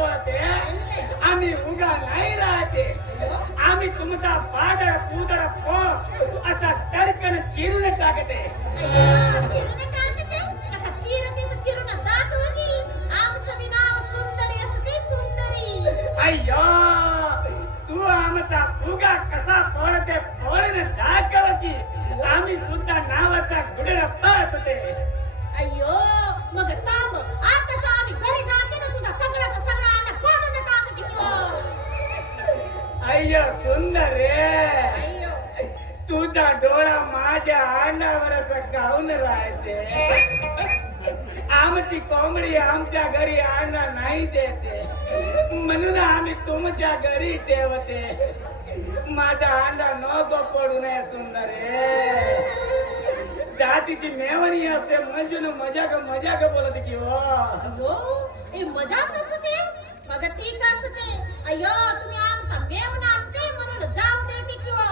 फुगा पोळते आम्ही उगा नाही राहते आम्ही तुमचा पादर पुदर पो असा टरकन चिरून टाकते अय्या चिरून टाकते कसा चिरते तर चिरून दाखव की आमचं बी नाव सुंदरी असते सुंदरी अय्यो तू आमचा फुगा कसा पोळते पोळीन दाखव की आम्ही सुद्धा नावाचा गुडरप्प असते अय्यो मग थांब आताच आम्ही घरी जाते ना तुझा सगळ्याचा सगळा अंडा फोडून टाकते किंवा अय्यो सुंदर. रे तुझा डोळा माझ्या अंडावर गाऊन राहते. आमची कोंबडी आमच्या घरी अंडा नाही देते. म्हणून आम्ही तुमच्या घरी ठेवते माझा अंडा नको पडू नये सुंदर. जातीची मेवणी असते मंजून मजाक मजाक बोलत की हो. मजाक असते मग ठीक असते अय्यो तुम्ही आमचा मेवना असते म्हणून जाऊ किंवा.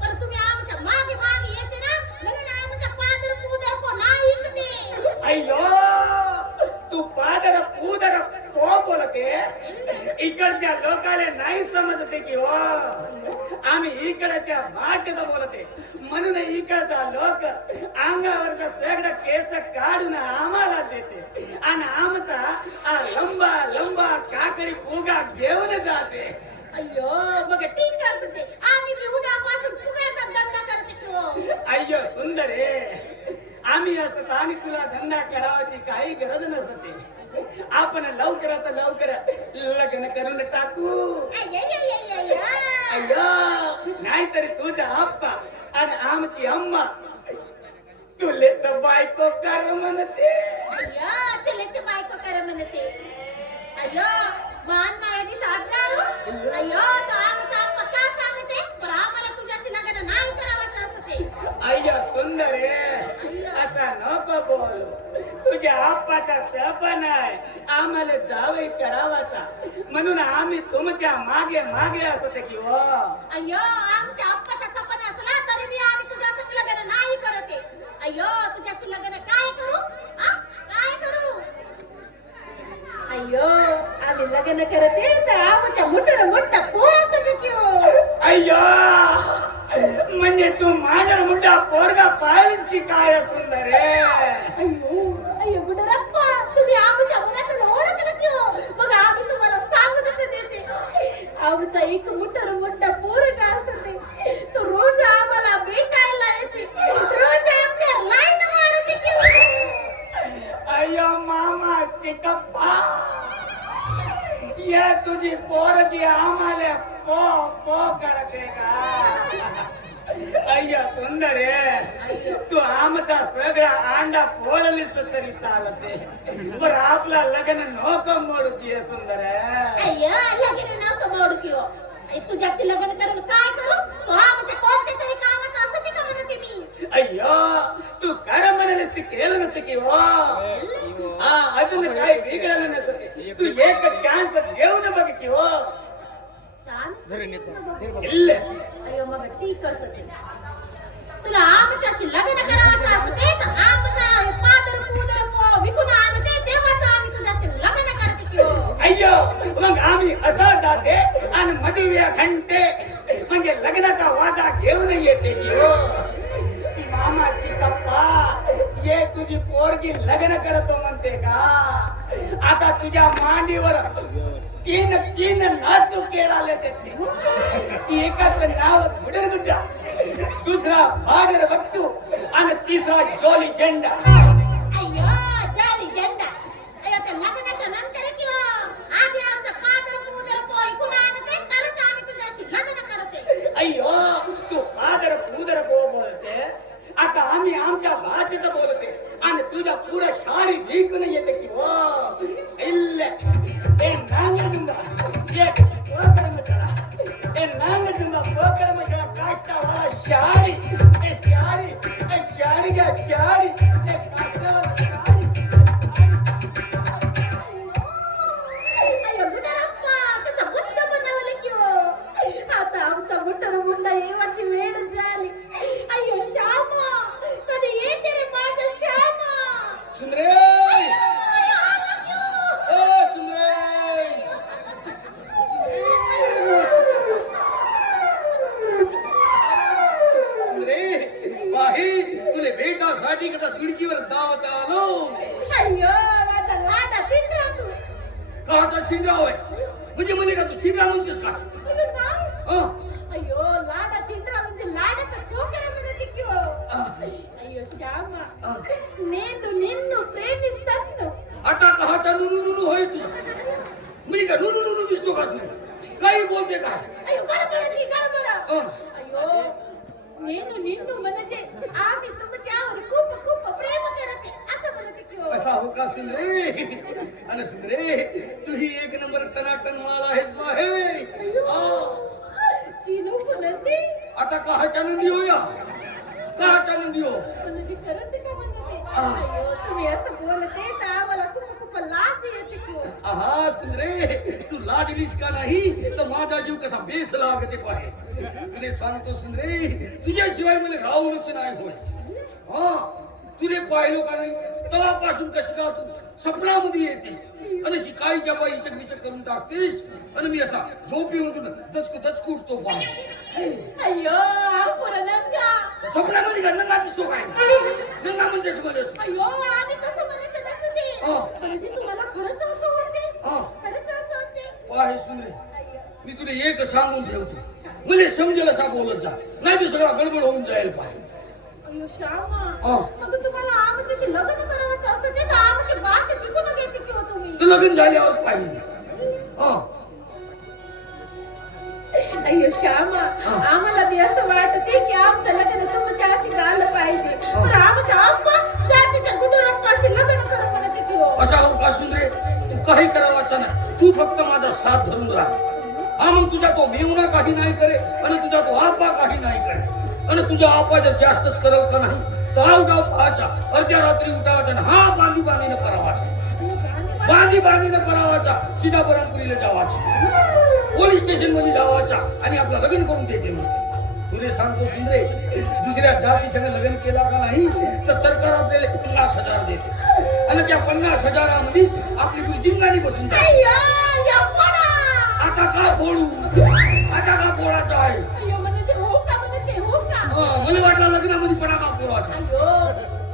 पण तुम्ही आमच्या मागे मागे येते ना म्हणून आमच्या पादर पूदर को नाही इकते तू पादर पूदर पो बोलते? इकडच्या लोकाले नाही समजते की हो आम्ही इकडच्या भाषेत बोलते. म्हणून इकडचा लोक अंगावरचा सगळं केस काढून आम्हाला देते. आणि आमचा लंबा लंबा काकडी फुगा घेऊन जाते. अय्यो मग ठीक असते आम्ही बी उद्यापासून फुग्याचा धंदा करते किंवा अय्यो सुंदर आहे. आम्ही असत आणि तुला धंदा करावाची काही गरज नसते. आपण लवकरात लवकर लग्न करून टाकू. अय्यो नाहीतरी तुझा आप्पा आणि आमची अम्मा तुलेच बायको कर म्हणते. अय्यो तिलेची बायको कर म्हणते. अय्यो नाही ताडणार अय्यो तो आमचा आप्पा का सांगते पण आम्हाला तुझ्याशी लग्न नाही करावाचं असते. अय्यो सुंदर आहे. असा नको बोल. तुझ्या आप्पाचा सपन आहे. आम्हाला जावई करावाचा. म्हणून आम्ही तुमच्या मागे मागे असते की हो. अय्यो आमच्या आप्पाचा सपन असला तरी मी आम्ही तुझ्या लग्न नाही करते अय्यो तुझ्याशी लग्न काय करू? आ? काय करू? करते तर आमच्या मोठं मोठा पोरा संग किंवा अय्यो म्हणजे तू माझ्या मुद्दा पोरगा पाहिलीस की काय सुंदर आहे अय्यो अय्यो गुडरप्पा तुम्ही आमच्या मुलाचं ओळखलं की हो? मग आम्ही तुम्हाला सांगूनच देते आमचा एक मोठं मोठा पोरगा असते तो रोज आम्हाला भेटायला येते रोज मामा चिकप्पा ये तुझी पोरगी आम्हाला पो पो करते का? अय्या सुंदर आहे. तू आमचा सगळा अंडा फोडलीस तरी चालते. बर आपला लग्न नको मोडू दे सुंदर आहे. अय्या लगीन नव्हतं की तुझ्याशी लग्न करून काय करू? तू आमच्या कोणत्या तरी कामाचं का तू हो. हा अजून काही बिघडलं नसते तू. एक चान्स देऊ न बघ की हो. छान इल्ल. अय्यो मग ठीक असते तुला आमच्याशी लग्न करायचं असते तर आमचा पादर पुदर पो विकून आणते तेव्हाच आम्ही तुझ्याशी लग्न करते की हो. अय्यो मग आम्ही असं जाते आणि मधुव्या घंटे म्हणजे लग्नाचा वादा घेऊन येते की हो. मामाची कप्पा ये तुझी पोरगी लग्न करतो म्हणते का आता तुझ्या मांडीवर तीन तीन नातू केळाले ते एकाच नाव गुडरगुड्डा दुसरा भागर बट्टू आणि तिसरा जॉली झेंडा आमच्या भाषेचं बोलते आणि तुझ्या पुऱ्या शाळी विकून येते की हो इल्ल ए नांगडुंगा ए पोकर मसाला ए नांगडुंगा पोकर मसाला काष्टावाला शाळी ए शाळी ए शाळी घ्या शाळी ए काष्टावाला खिडकीवर दावत आलो अय्यो माझा लाडा चिंद्रा तू काचा चिंडा होय म्हणजे म्हणे का तू चिंडा म्हणतेस का अय्यो नाही हं? अय्यो लाडा चिंद्रा म्हणजे लाडाचा छोकरा म्हणते की हो आ, अय्यो श्यामा आ. నేను నిన్ను ప్రేమిస్తాను आता कहाचा नुनू नुनू होय तू म्हणजे का नुनू नुनू दिसतो का तू काही बोलते काय అయ్యో గడబడకి గడబడ ఆ. అయ్యో నేను నిన్ను म्हणजे आम्ही तुमच्यावर खूप खूप प्रेम करते असं म्हणते की हो. असा हो का सुंदरे अरे सुंदरे तू ही एक नंबर टनाटन माल आहेस बाहे आ. चिनू म्हणते आता कहाच्या नंदी होया कहाच्या नंदी हो म्हणजे खरंच आहे का म्हणते आ. अय्यो तुम्ही असं बोलते तर आम्हाला खूप खूप लाज येते की हो. आहा सुंदरे तू लाजलीस का नाही तर माझा जीव कसा बेस लागते पाहे तुले सांगतो सुंदरे तुझ्याशिवाय मला राहूनच नाही होय. हा तुले पाहिलो का नाही? तेव्हापासून कशी का तू सपनामध्ये येतीस? आणि शिकाईच्या बाई इचक करून टाकतीस? आणि मी असा झोपीमधून दचकू दचकू उठतो अय्यो सपनामध्ये का नंगा दिसतो काय? नंगा म्हणतेस म्हणत. अय्यो आम्ही तसं म्हणत नसते आ. म्हणजे तुम्हाला खरंच असं होते? हा. खरंच असं होते? पाहे सुंदरे मी तुला एक सांगून ठेवतो. म्हणजे समजेल असा बोलत जा नाही तर सगळा गडबड होऊन जाईल अय्यो श्यामा हा. मग तुम्हाला आमच्याशी लग्न करायचं असं ते तर आमची भाषा हो तुम्ही. तर लग्न झाल्यावर पाहिजे अय्यो श्यामा हा. आम्हाला बी असं वाटते की आमचं लग्न तुमच्याशी झालं पाहिजे. हा. पण आमच्या आप्पा जातीच्या गुडुरप्पाशी लग्न कर म्हणते हो. असा हो का सुंदरे तू काही करावाचा नाही. तू फक्त माझा साथ धरून राहा. हा मग तुझा तो मेहुणा काही नाही करे आणि तुझा तो आपा काही नाही करे. आणि तुझा आपा जर जास्तच करल का नाही तर आव डाव अर्ध्या रात्री उठावाचा आणि हा बांधी बांधीने परावाचा. बांधी बांधीने परावाचा. सीधा परमपुरीला जावाचा. पोलीस स्टेशनमध्ये जावाचा. आणि आपलं लग्न करून देते म्हणते तुले सांगतो सुंदरे दुसऱ्या जाती संघ लग्न केला का नाही तर सरकार आपल्याला पन्नास हजार देते. आणि त्या पन्नास हजारामध्ये आपली पुरी जिंगाणी बसून जाते. आता का फोडू? आता का फोडायचा आहे? म्हणजे अं, मला वाटलं लग्नामध्ये पटाका फोडायचा अय्यो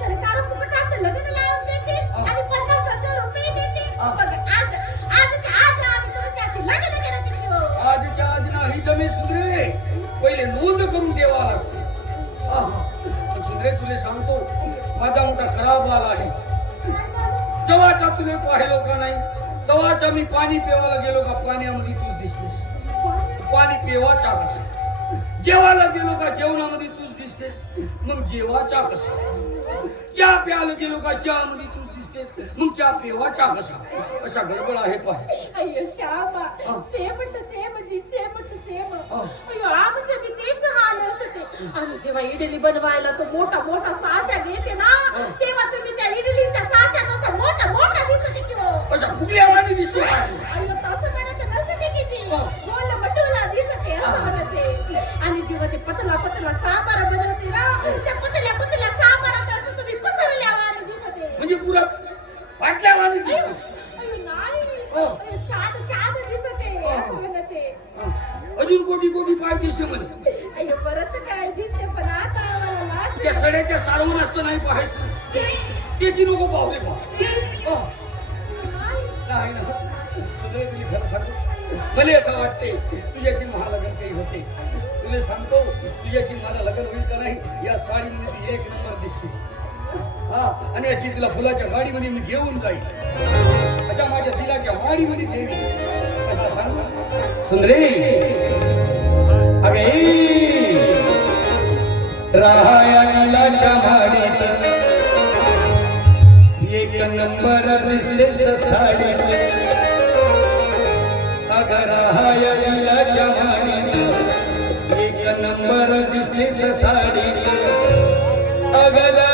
सरकार फुकटात लग्न लावून देते. आणि पन्नास हजार रुपये देते. बघ आज आजच्या आज आम्ही तुमच्याशी लग्न करत होतो आजच्या आज नाही जमे सुंदरे पहिले नोंद करून. पण सुंदरे तुले सांगतो माझा मोठा खराब आला आहे. जेव्हाचा तुले पाहिलो का नाही? तेव्हाचा मी पाणी पिवायला गेलो का पाण्यामध्ये तूच दिसतेस. पाणी पिवाचा कसा? जेवायला गेलो का जेवणामध्ये तूच दिसतेस? मग जेवाचा कसा? चहा प्यायला गेलो का चहामध्ये तू मग चहा पिवाचा कसा असा गडबड आहे पाहे अय्यो श्यामा हा. Same to same ji same to same हा. अय्यो आमचं बी तेच हाल असते आम्ही जेव्हा इडली बनवायला तो मोठा मोठा साशा घेते ना हा. तेव्हा तुम्ही त्या इडलीच्या साशात असा मोठा मोठा दिसते की हो अशा फुगल्यावानी दिसतो काय अय्यो तसं म्हणत नसते की ती हा. गोल मटोला दिसते. असं म्हणते आणि जेव्हा ते पतला पतला सांबार बनवते ना त्या पतल्या पतल्या सांबारात असं तुम्ही पसरल्यावानी दिसते म्हणजे पुरा वाटल्या वाणी दिसतो. हो. हो. हो. अजून कोटी कोटी पाय दिसते मला. बरंच काय दिसते पण आता त्या सड्याच्या सारवून असत नाही पाहायचं. ते ती नको पाहू दे नाही. ना. सगळे तुझी खरं सांगू मला असं वाटते तुझ्याशी महा लग्न काही होते. तुला सांगतो तुझ्याशी मला लग्न होईल का नाही या साडी मध्ये एक नंबर दिसते हा आणि अशी तिला फुलाच्या गाडीमध्ये मी घेऊन जाईल अशा माझ्या दिलाच्या वाडीमध्ये ठेवी सुंदरे अगे राहाया दिलाच्या माडीत. एक नंबर दिसते साडीत अगर राहाया नीलाच्या माडीत. एक नंबर दिसते साडीत अगलाडीत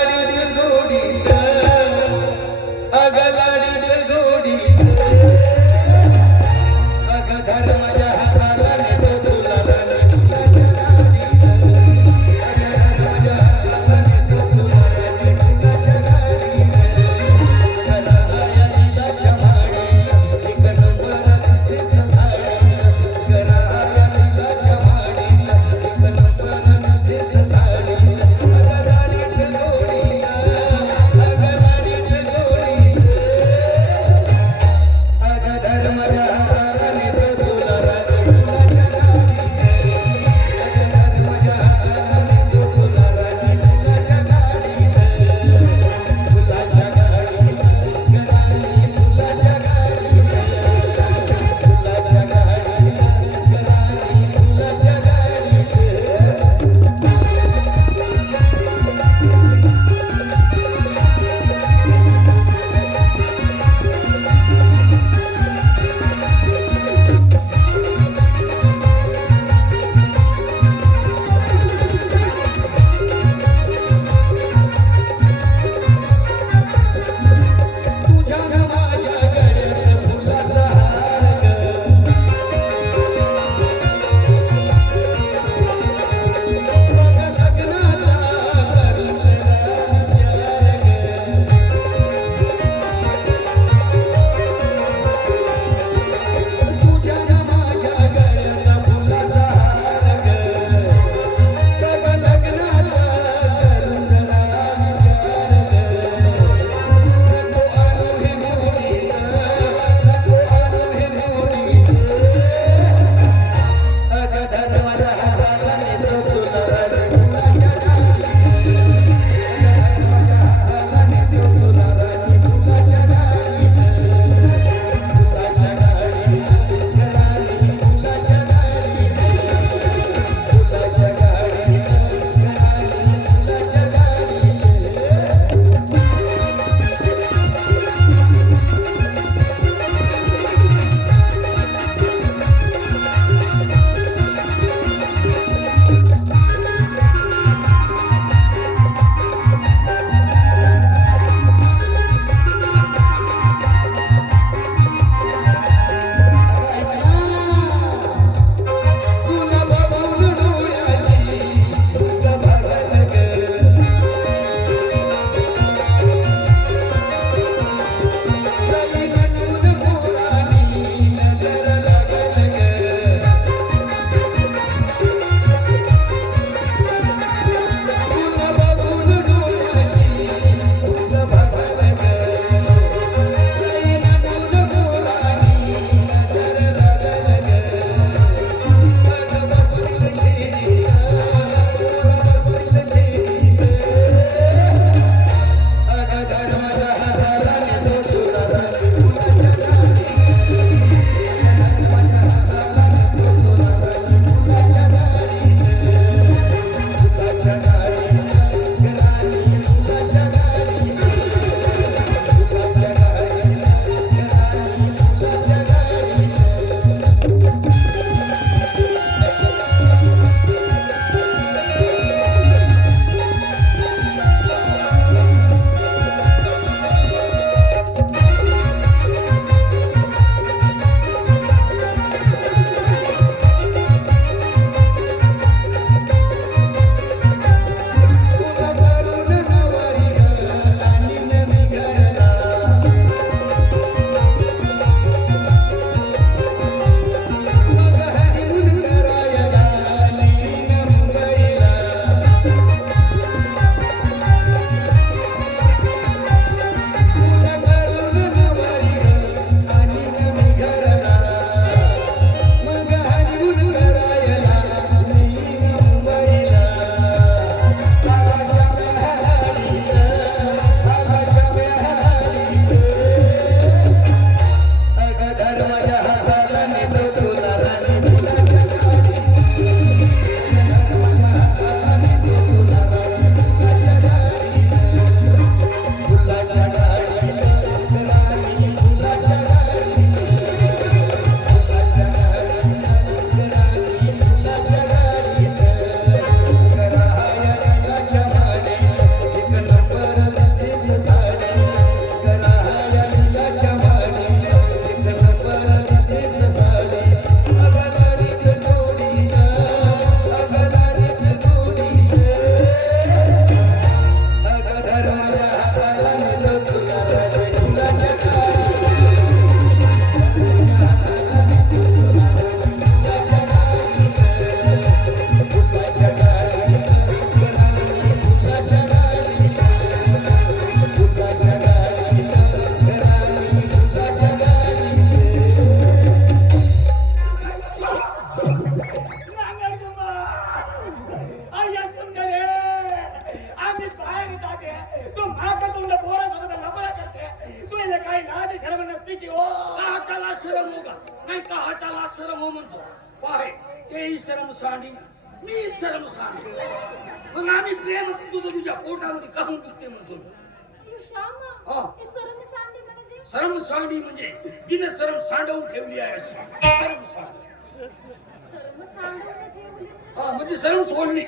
हा म्हणजे शरम सोडली.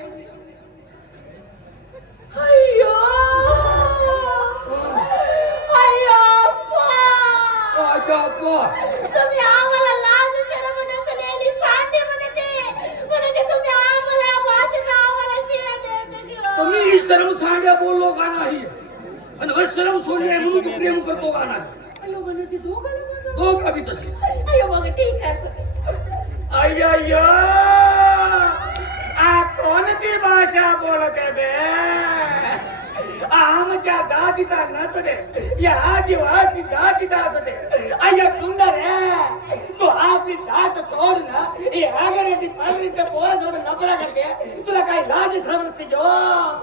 अच्छा तुम्ही आम्हाला लाज शरम नसलेली सांडी म्हणते म्हणते तुम्ही आम्हाला भाषेत आम्हाला शिव्या देता की तर हो? शरम सांड्या बोललो का नाही? आणि हे शरम सोडली आहे म्हणून तू प्रेम करतो का नाही. दोघा बी तशीच. मग ठीक आहे. ಅಯ್ಯಯ್ಯೋ! ಆ ಕೋನತಿ ಭಾಷಾ ಬೋಲತೆ ಬೇ! ಆಮಚ ದಾದಿತ ನಸದೆ ಯಾದಿ ವಾಸಿ ದಾದಿ ದಾಸದೆ ಅಯ್ಯ ಸುಂದರೇ, ತು ಆಪಿ ದಾತ ಸೋಡನ, ಈ ಆಗರೆಡ್ಡಿ ಪಾಲ್ರಿಟ್ಟ ಪೋರ ಸೋಡ ನಪರಾಗಕ್ಕೆ ತುಲ ಕಾಯಿ ಲಾಜಿ ಶ್ರವಣಿಸ್ತಿದ್ಯೋ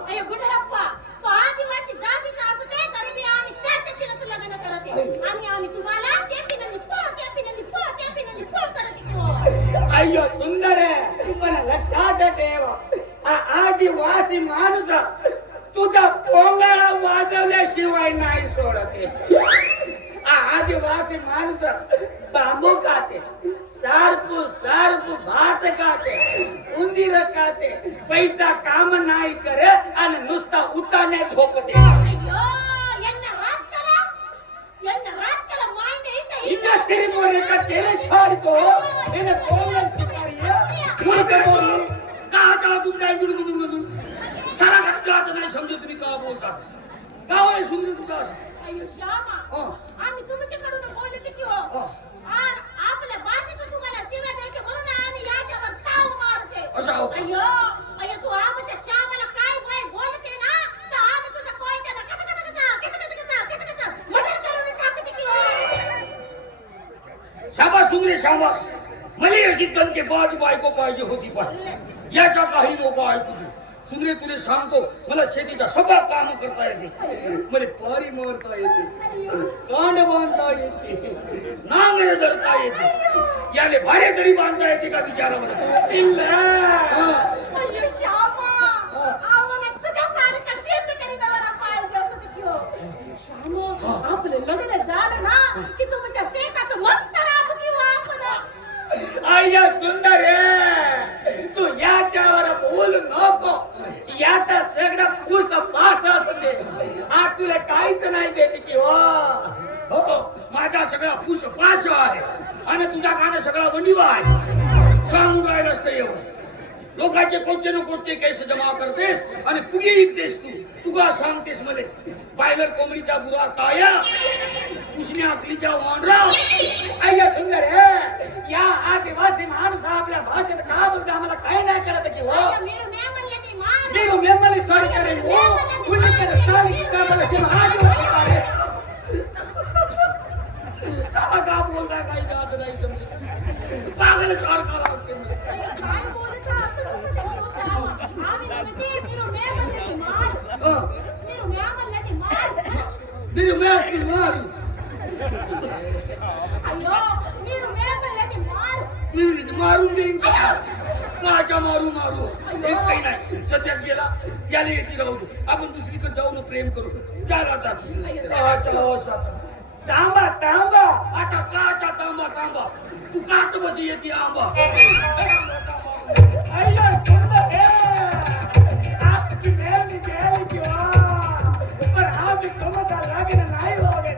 ಅಯ್ಯ ಗುಡರಪ್ಪ तो आदिवासी जातीचा असू दे तरी आम्ही? त्याच्याशी नसू लग्न करत. आणि आम्ही तुम्हाला चेपिनंदी फो चेपिनंदी फो चेपिनंदी फो करत. अय्यो सुंदर आहे. पण लक्षात ठेव आ आदिवासी माणूस तुझा पोंगाळा वाजवल्याशिवाय नाही सोडते आदिवासी माणसं बांबू खाते सार्प सार्प भात खाते उंदीर खाते पैसा काम नाही करे आणि नुसता उताने झोपते. इंडस्ट्री बोले का तेरे छोड़ को मैंने कॉमन सिखाई है मुर्ख सारा घर चलाते बोलता कहा हा. आम्ही तुमच्याकडून बोलले की हो. आपल्या भाषेतून तुम्हाला शिव्या द्यायचे म्हणून आम्ही याच्यावर ताव मारते. असं हो. अय्यो तू आमच्या श्यामाला काय बाय बोलते ना तर आम्ही कोयत्याला मर्डर करून टाकते की हो शाबास सुंदरे शाबास. मला अशी दणके बाज बायको पाहिजे होती पाहिजे याच्या काही लोक ऐकू सुंदरे तुले सांगतो मला शेतीचा सगळा काम करता येते. मला पारी मारता येते कांड बांधता येते नांगर धरता येते. याले भारे तरी बांधता येते का विचारा आपले लग्न झालं ना की तुमच्या शेतात मस्त राहू किंवा आपण? आई सुंदर आहे. तू याच्यावर बोल नको. याचा सगळा फुस पास असते. आज तुला काहीच नाही देते की हो. हो, हो. माझा सगळा फुस पास आहे. आणि तुझा गाणं सगळा वंडीवा आहे. सांगून राहिलं असतं एवढं लोकांचे कोणते ना कोणते केस जमा करतेस आणि कुठे विकतेस तू? तुगा सांगतेस मध्ये बायलर कोंबडीचा बुरा काया उसने अकलीचा वांढरा अय्या सुंदर आहे या आदिवासी माणूस आपल्या भाषेत का बोलतो आम्हाला काय नाही करायचं की हो। మీరు మిమ్మల్ని స్వీకరింపు ఉన్నత స్థాయికి కావలసిన ఆశీర్వాదాలే చాగా బోల్దా काही जात नाही तुम्ही पागल सरकार आहोत మీరు మేమల్ని మారు అయ్యో मी मारून देईन काचा मारू मारू एक काही नाही सध्यात गेला याला येते राहू दे आपण दुसरीकडे जाऊन प्रेम करू जाला जाती काचा तांबा तांबा आता काचा तांबा तांबा तू काट बसी येते आंबा अय्या सुंदर है आपकी बहन जेल की हो पर आप तुम्हारा लगन नहीं होगे